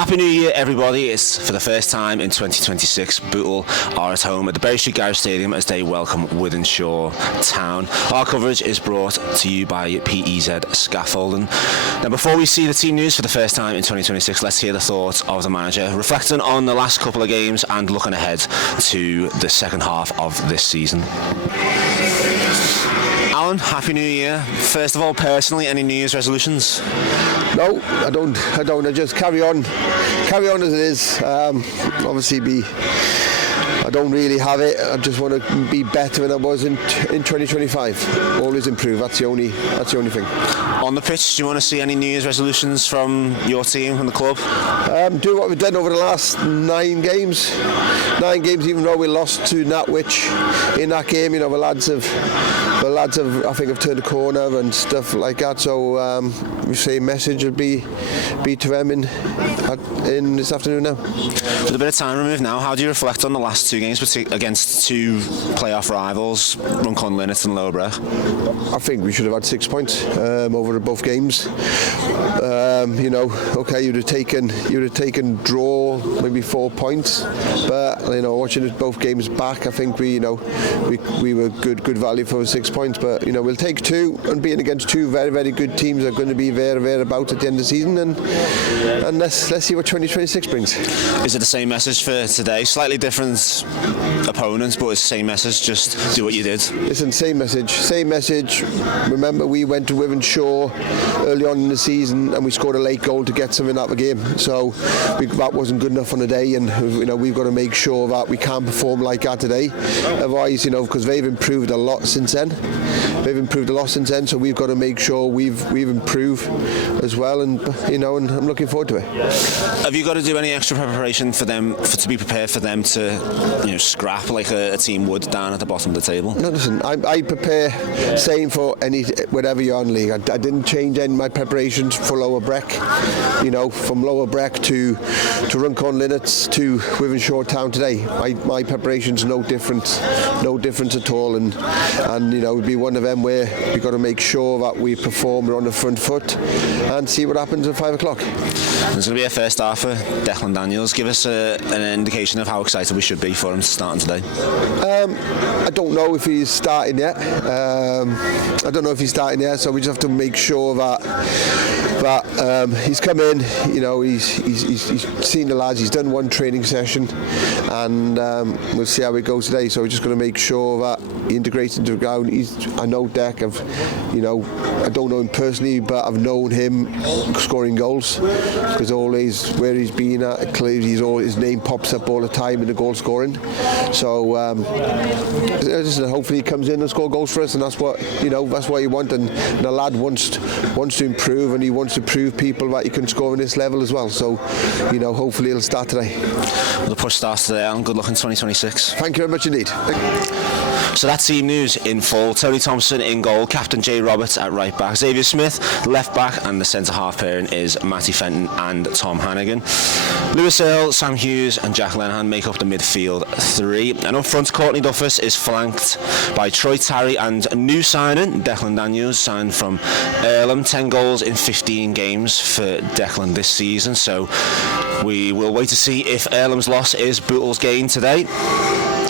Happy New Year, everybody. It's for the first time in 2026. Bootle are at home at the Berry Street Garage Stadium as they welcome Wythenshawe Town. Our coverage is brought to you by PEZ Scaffolding. Now, before we see the team news for the first time in 2026, let's hear the thoughts of the manager, reflecting on the last couple of games and looking ahead to the second half of this season. Alan, Happy New Year. First of all, personally, any New Year's resolutions? No, I don't. I just carry on as it is. Obviously, I don't really have it. I just want to be better than I was in 2025. Always improve. That's the only thing. On the pitch, do you want to see any New Year's resolutions from your team and the club? Do what we've done over the last 9 games. 9 games, even though we lost to Natwich in that game. You know, the lads have, I think, have turned a corner and stuff like that. So we say message would be to them in this afternoon now. With a bit of time removed now, how do you reflect on the last 2 games against 2 playoff rivals, Runcorn Linnet and Lower Breck? I think we should have had 6 points over both games. Okay, you'd have taken draw, maybe 4 points, but watching both games back, I think we were good value for 6 points. But we'll take 2, and being against 2 very, very good teams are going to be very about at the end of the season, and let's see what 2026 brings. Is it the same message for today? Slightly different opponents, but it's the same message. Just do what you did. Listen, same message. Remember, we went to Wythenshawe early on in the season and we scored a late goal to get something out of the game. So that wasn't good enough on the day, and we've got to make sure that we can't perform like that today. Otherwise, because they've improved a lot since then. So we've got to make sure we've improved as well, and I'm looking forward to it. Have you got to do any extra preparation for them to be prepared for them to scrap like a team would down at the bottom of the table? No, listen, I prepare same for whatever you're on league. I didn't change any of my preparations for Lower Breck. From Lower Breck to Runcorn Linnets to Wythenshawe Town today. My preparation's no different at all, and it'd be one of them where we've got to make sure that we perform, we're on the front foot, and see what happens at 5 o'clock. There's going to be a first half for Declan Daniels. Give us an indication of how excited we should be for him starting today. I don't know if he's starting yet. So we just have to make sure that he's come in. He's seen the lads. He's done 1 training session, and we'll see how it goes today. So we're just going to make sure that he integrates into the ground. I know Deck. I don't know him personally, but I've known him scoring goals, because always where he's been at, his name pops up all the time in the goal scoring. So hopefully he comes in and scores goals for us, and that's what you want. And the lad wants to improve, and he wants to prove people that he can score in this level as well. So hopefully he'll start today. The push starts today, and good luck in 2026. Thank you very much indeed. So that's team news in full. Tony Thompson in goal, Captain Jay Roberts at right back, Xavier Smith left back, and the centre half pairing is Matty Fenton and Tom Hannigan. Lewis Earle, Sam Hughes and Jack Lenihan make up the midfield 3, and up front Courtney Duffus is flanked by Troy Tarry and a new signing, Declan Daniels, signed from Earlham. 10 goals in 15 games for Declan this season, so we will wait to see if Earlham's loss is Bootle's gain today.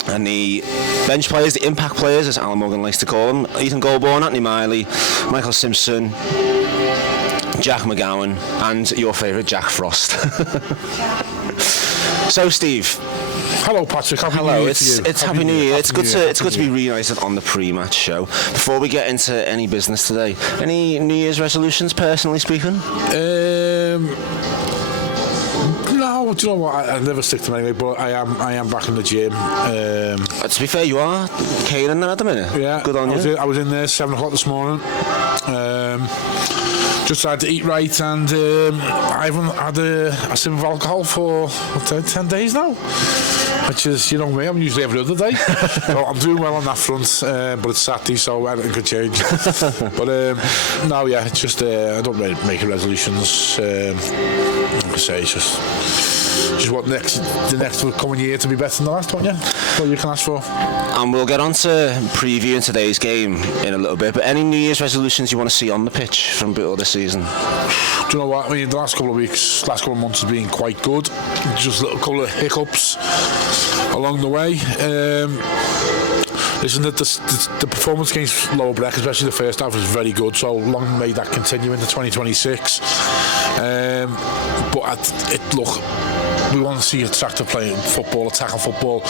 And the bench players, the impact players, as Alan Morgan likes to call them: Ethan Goulbourne, Anthony Miley, Michael Simpson, Jack McGowan, and your favourite Jack Frost. So, Steve. Hello, Patrick. Hello. It's Happy New Year. It's good to be reunited on the pre-match show. Before we get into any business today, any New Year's resolutions, personally speaking? No, do you know what? I never stick to them anyway, but I am back in the gym. To be fair, you are caning then at the minute. Yeah, good on you. I was in there 7 o'clock this morning. Just tried to eat right, and I haven't had a sip of alcohol for 10 days now. Which is, me, I'm usually every other day. So I'm doing well on that front, but it's Saturday, so anything could change. But no, yeah, it's just I don't really make resolutions. Like I say, it's just what the next coming year to be better than the last one, yeah. That's all you can ask for. And we'll get on to previewing today's game in a little bit, but any New Year's resolutions you want to see on the pitch from Bootle this season? Do you know what? I mean, the last couple of months has been quite good. Just a couple of hiccups along the way. Listen, the performance against Lower Breck, especially the first half, was very good. So long may that continue into 2026. Look, we want to see attractive playing football, attacking football.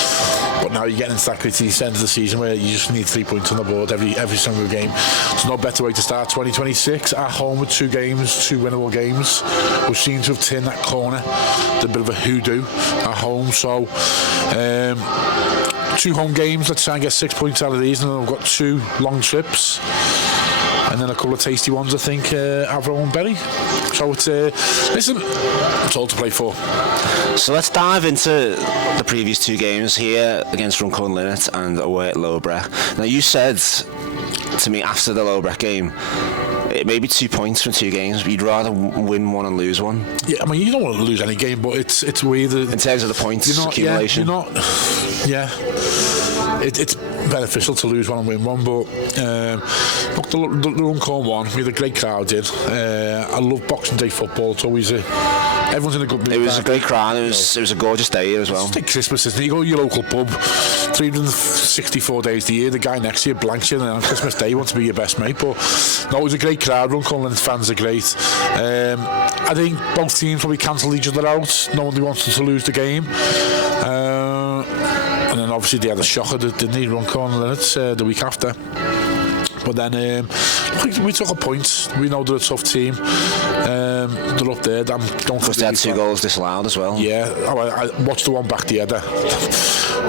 But now you're getting into that critical end of the season where you just need 3 points on the board every single game. There's no better way to start 2026 at home with 2 winnable games. We seem to have turned that corner. It's a bit of a hoodoo at home. So 2 home games, let's try and get 6 points out of these, and then we've got 2 long trips and then a couple of tasty ones, I think, Avro and Berry. So it's listen, it's all to play for. So let's dive into the previous 2 games here against Runcorn and Linnet and away at Lower Breck. Now, you said to me after the Lower Breck game, it may be 2 points from 2 games, but you'd rather win one and lose one. Yeah, I mean, you don't want to lose any game, but it's weird. In terms of the points accumulation. It's beneficial to lose one and win one, but look, the Runcorn one, we had a great crowd in. I love Boxing Day football. It's always everyone's in a good mood. It was a great crowd. It was a gorgeous day here as well. It's like Christmas, isn't it? You go to your local pub 364 days a year, the guy next to you blanks you, and on Christmas Day you want to be your best mate. But no, it was a great crowd. Runcorn and fans are great. I think both teams probably cancelled each other out. No one wanted to lose the game. And then obviously they had a shocker, didn't they, Runcorn and Linnet the week after. But then we took a point. We know they're a tough team. They're up there. Because they had 2 goals disallowed as well. Yeah. I watched the one back the header.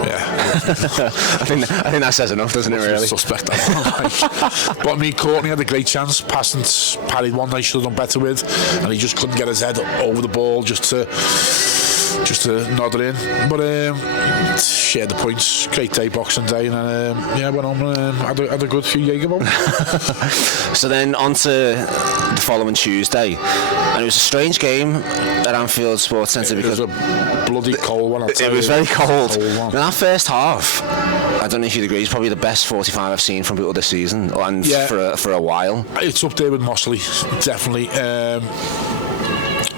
Yeah. I think that says enough, doesn't it, really? Suspect that. But I mean, Courtney had a great chance, passing parried one they should have done better with, and he just couldn't get his head over the ball just to nod it in. But shared the points. Great day, Boxing Day, and then went on and had a good few Jaeger bombs. So then on to the following Tuesday, and it was a strange game at Anfield Sports Centre because it was a bloody cold one. It was very cold. In that first half, I don't know if you'd agree, it's probably the best 45 I've seen from Bootle this season, and for a while. It's up there with Mossley, definitely.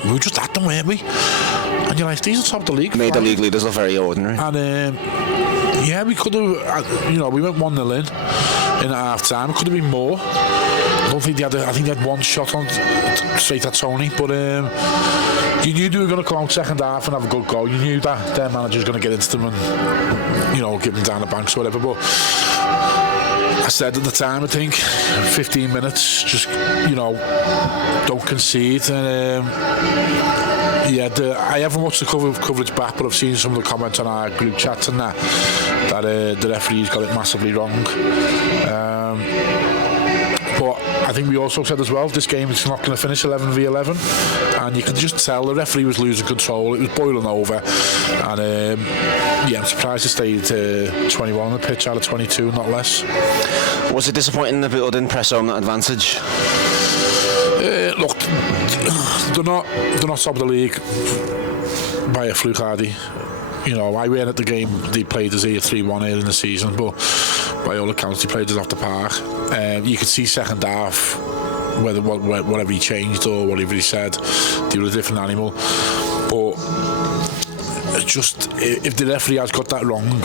We were just at them, weren't we? And you're like, these are top of the league. Made the league leaders look very ordinary. And we could have, we went 1-0 in at half time. It could have been more. I don't think they had. I think they had one shot on straight at Tony, but you knew they were going to come out second half and have a good go. You knew that their manager was going to get into them and give them down the banks or whatever. But I said at the time, I think 15 minutes, just don't concede. And I haven't watched the coverage back, but I've seen some of the comments on our group chats and that the referees got it massively wrong. But I think we also said as well, this game is not going to finish 11v11, and you could just tell the referee was losing control. It was boiling over, and I'm surprised it stayed 21 on the pitch out of 22, not less. Was it disappointing that Bootle didn't press home that advantage? Look, they're not top of the league by a fluke, Hardy. I weren't at the game they played as a 3-1 early in the season, but by all accounts they played us off the park. You could see second half whatever he changed or whatever he said, they were a different animal. But just if the referee has got that wrong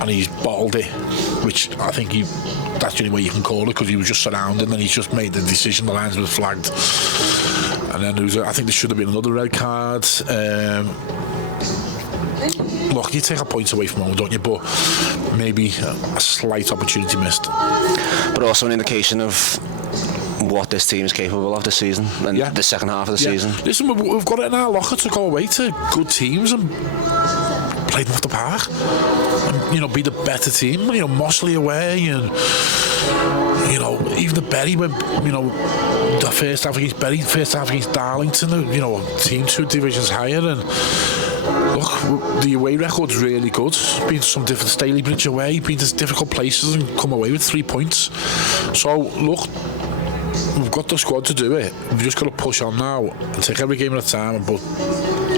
and he's bottled it, which I think that's the only way you can call it, because he was just surrounded and he's just made the decision, the lines were flagged, and then I think there should have been another red card. Look, you take a point away from home, don't you? But maybe a slight opportunity missed. But also an indication of what this team is capable of this season and the second half of the season. Listen, we've got it in our locker to go away to good teams and play them off the park and, be the better team. Mossley away and, even the Berry when, the first half against Berry, first half against Darlington, team 2 divisions higher, and look, the away record's really good. Been to some different Stalybridge away, been to difficult places and come away with 3 points. So look, we've got the squad to do it. We've just got to push on now and take every game at a time, but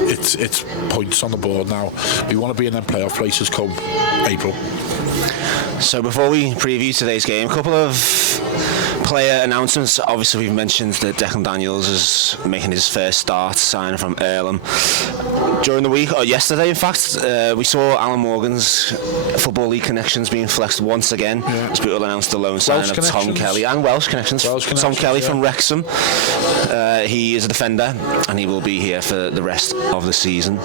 it's points on the board now. We want to be in them playoff places come April. So before we preview today's game, a couple of Player announcements. Obviously, we've mentioned that Declan Daniels is making his first start, signing from Earlham. During the week, or yesterday in fact, we saw Alan Morgan's Football League connections being flexed once again. As Bootle announced the loan signing of Tom Kelly and Welsh connections. Tom Kelly from Wrexham. He is a defender and he will be here for the rest of the season.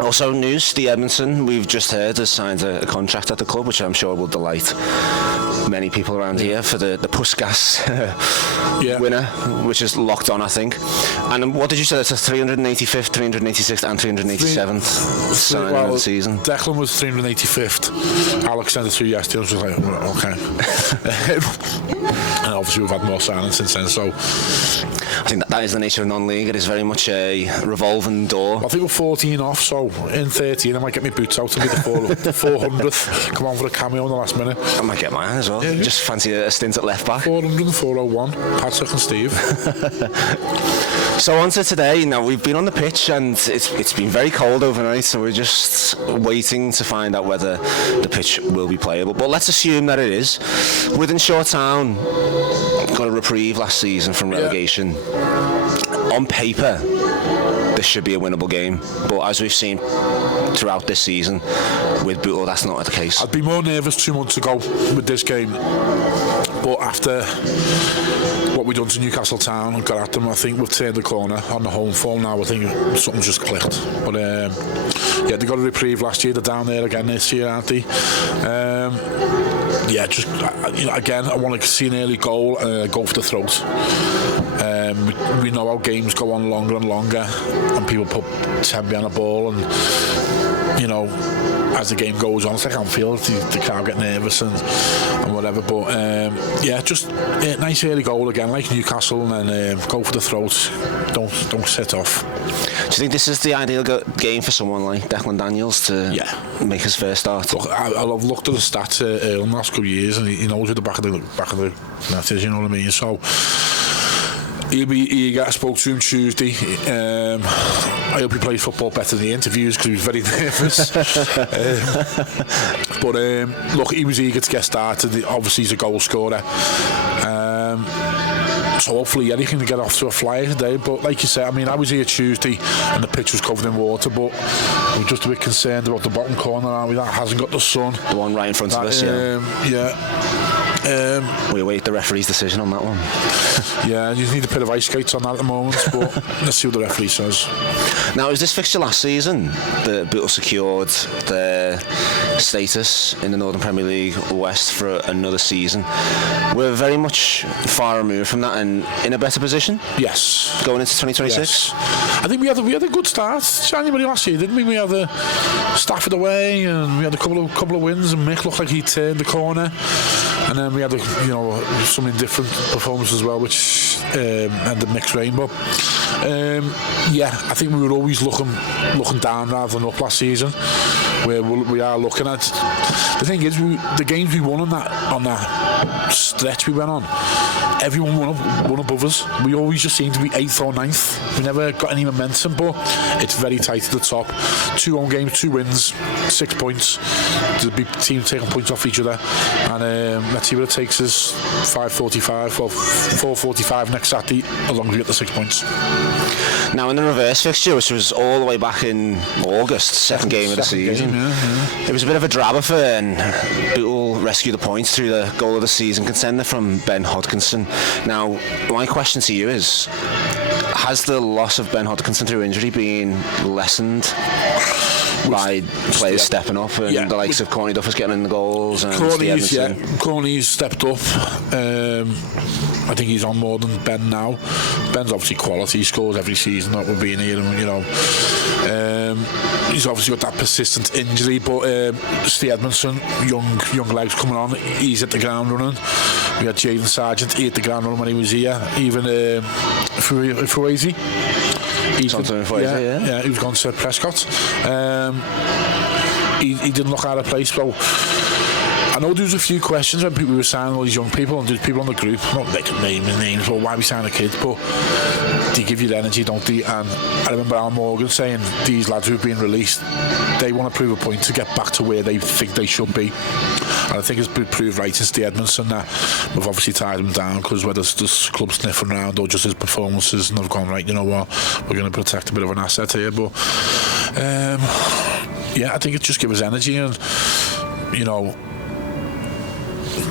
Also news, Steve Edmondson, we've just heard, has signed a contract at the club, which I'm sure will delight many people around here for the Puskas winner, which is locked on, I think. And what did you say? It's a 385th, 386th and 387th signing of the season. Declan was 385th. Alex sent it through yesterday. I was just like, well, okay. And obviously we've had more signings since then, so I think that is the nature of non-league. It is very much a revolving door. I think we're 14 off, so in 13 I might get my boots out and be the 400th. Come on for a cameo in the last minute. I might get mine as well. Yeah. Just fancy a stint at left back. 400 and 401. Patrick and Steve. So on to today. Now we've been on the pitch and it's been very cold overnight, so we're just waiting to find out whether the pitch will be playable. But let's assume that it is. Wythenshawe Town got a reprieve last season from relegation. On paper, this should be a winnable game, but as we've seen throughout this season with Bootle, that's not the case. I'd be more nervous 2 months ago with this game, but after what we've done to Newcastle Town and got at them, I think we've turned the corner on the home form now. I think something's just clicked. But yeah, they got a reprieve last year. They're down there again this year, aren't they? Yeah, just again, I want to see an early goal, go for the throat. We know how games go on longer and longer, and people put 10 behind the ball, and as the game goes on, it's like Anfield, the crowd get nervous and whatever. But yeah, just a nice early goal again, like Newcastle, and then go for the throat. Don't set off. Do you think this is the ideal game for someone like Declan Daniels to make his first start? Look, I've looked at the stats in the last couple of years, and he knows where the back of the net is. You know what I mean? So he'll be eager. I spoke to him Tuesday. I hope he plays football better than the interviews because he was very nervous. But look, he was eager to get started. Obviously, he's a goal scorer. So hopefully anything to get off to a flyer today. But like you said, I mean, I was here Tuesday and the pitch was covered in water, but we're just a bit concerned about the bottom corner, aren't we? That hasn't got the sun. The one right in front of us, we await the referee's decision on that one. Yeah, you need a pair of ice skates on that at the moment, but let's see what the referee says. Now, is this fixture last season that Bootle secured their status in the Northern Premier League West for another season? We're very much far removed from that and in a better position? Yes. Going into 2026? Yes. I think we had a good start January last year, didn't we? We had the Stafford away and we had a couple of wins, and Mick looked like he turned the corner. And then we had some indifferent performances as well, which ended mixed rainbow. Yeah, I think we were always looking down rather than up last season. We are looking at. The thing is, the games we won on that stretch we went on, everyone won above us. We always just seemed to be 8th or 9th. We never got any momentum, but it's very tight at the top. 2 home games, 2 wins, 6 points. The big team taking points off each other, and let's see where it takes us. 5:45 or 4:45 next Saturday, as long as we get the 6 points. Now in the reverse fixture, which was all the way back in August, second game of the season, it was a bit of a drab affair, and Bootle rescued the points through the goal of the season contender from Ben Hodkinson. Now, my question to you is, has the loss of Ben Hodkinson through injury been lessened by players stepping up and the likes of Corny Duffus getting in the goals and Corny's stepped up. I think he's on more than Ben now. Ben's obviously quality, he scores every season that we've been here, and he's obviously got that persistent injury, but Steve Edmondson, young legs coming on, he's at the ground running. We had Jaden Sargent, he hit the ground running when he was here. Even Fuezi. He was gone to Prescott. He didn't look out of place, so I know there was a few questions when we were signing all these young people, and there's people on the group, not they can name their names, or why we sign the kids, but they give you the energy, don't they? And I remember Alan Morgan saying these lads who've been released, they want to prove a point to get back to where they think they should be. And I think it's been proved right since the Edmondson that we've obviously tied him down, because whether it's just club sniffing around or just his performances, and they've gone, right, you know what, we're going to protect a bit of an asset here. But yeah, I think it just gives us energy. And you know,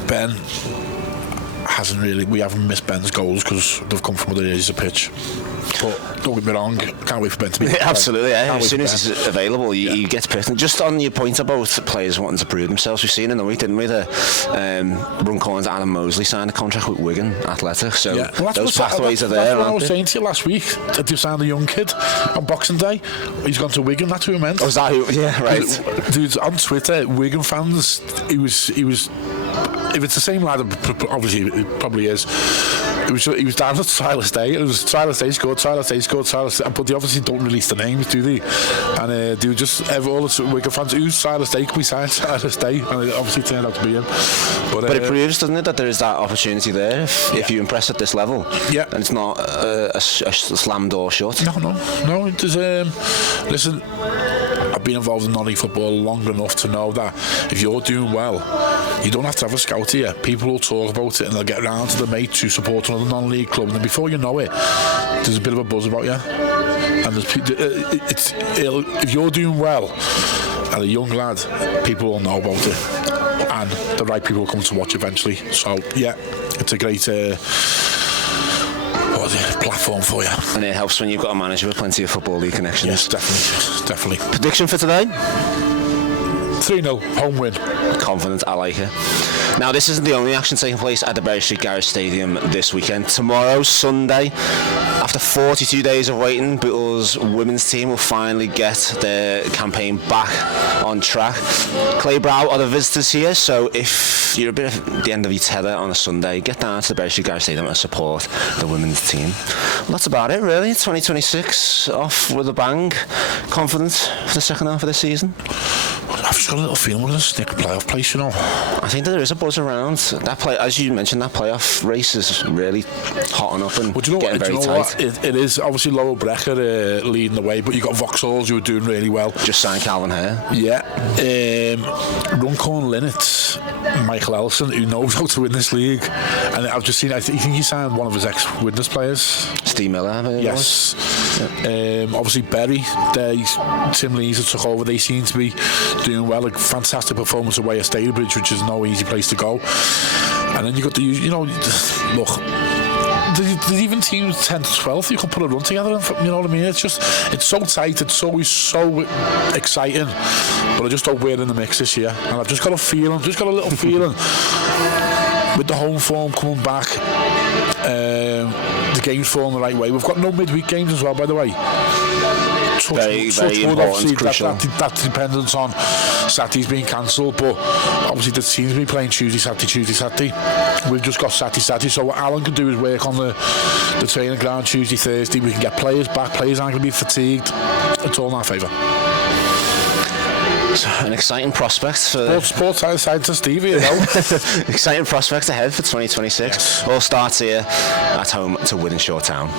Ben hasn't really, we haven't missed Ben's goals because they've come from other areas of the pitch. But don't get me wrong, can't wait for Ben to be absolutely, yeah. As soon as he's available, he gets personal. Just on your point about players wanting to prove themselves, we've seen in the week, didn't we, that Runcorn's Adam Mosley signed a contract with Wigan Athletic, so those pathways are there. That's what I was saying to you last week, that they signed a young kid on Boxing Day. He's gone to Wigan, that's who I meant. Oh, is that who? Yeah, right. Dude, on Twitter, Wigan fans, he was if it's the same lad, obviously it probably is. He was down at Silas Day. It was Silas Day scored, Silas Day scored, Silas Day, but they obviously don't release the names, do they? And they just all the Wigan fans, who's Silas Day? Can we sign Silas Day? And it obviously turned out to be him. But it proves, doesn't it, that there is that opportunity there if you impress at this level. Yeah. And it's not a slam door shut. No. There's listen, I've been involved in non-league football long enough to know that if you're doing well, you don't have to have a scout here. People will talk about it and they'll get round to the mates who support another non-league club, and then before you know it, there's a bit of a buzz about you. And there's if you're doing well and a young lad, people will know about it, and the right people will come to watch eventually. So yeah, it's a great platform for you. And it helps when you've got a manager with plenty of Football League connections. Yes, definitely. Prediction for today? 3-0, home win. Confident, I like it. Now, this isn't the only action taking place at the Berry Street Garage Stadium this weekend. Tomorrow, Sunday, after 42 days of waiting, Bootle's women's team will finally get their campaign back on track. Claybrow are the visitors here, so if you're a bit at the end of your tether on a Sunday, get down to the Berry Street Garage Stadium and support the women's team. Well, that's about it, really. 2026 off with a bang. Confident for the second half of the season? I've just got a little feeling we're going to stick a playoff place, you know. I think that there is a buzz around. That as you mentioned, that playoff race is really hotting up and getting very tight. It is obviously Laurel Brecker leading the way, but you've got Vauxhalls who are doing really well. Just signed Calvin Hare. Yeah. Runcorn Linnet, Michael Ellison, who knows how to win this league. And I've just seen, I think he signed one of his ex-Widnes players. Steve Miller, yes. Yeah. Obviously Berry, Tim Lees that took over, they seem to be doing well. A fantastic performance away at Stalybridge, which is no easy place to go. And then you got look, there's even teams 10 to 12 you can put a run together, you know what I mean? It's so tight, it's always so exciting, but I just hope we're in the mix this year. And I've just got a little feeling with the home form coming back, the game's falling the right way. We've got no midweek games as well, by the way. Very important, crucial. That's dependent on Saturday's being cancelled, but obviously the teams be playing Tuesday, Saturday. We've just got Saturday, so what Alan can do is work on the training ground Tuesday, Thursday. We can get players back. Players aren't going to be fatigued. It's all in our favour. An exciting prospect for sports side to Stevie, you know. Exciting prospects ahead for 2026. Yes. All starts here at home to Wythenshawe Town.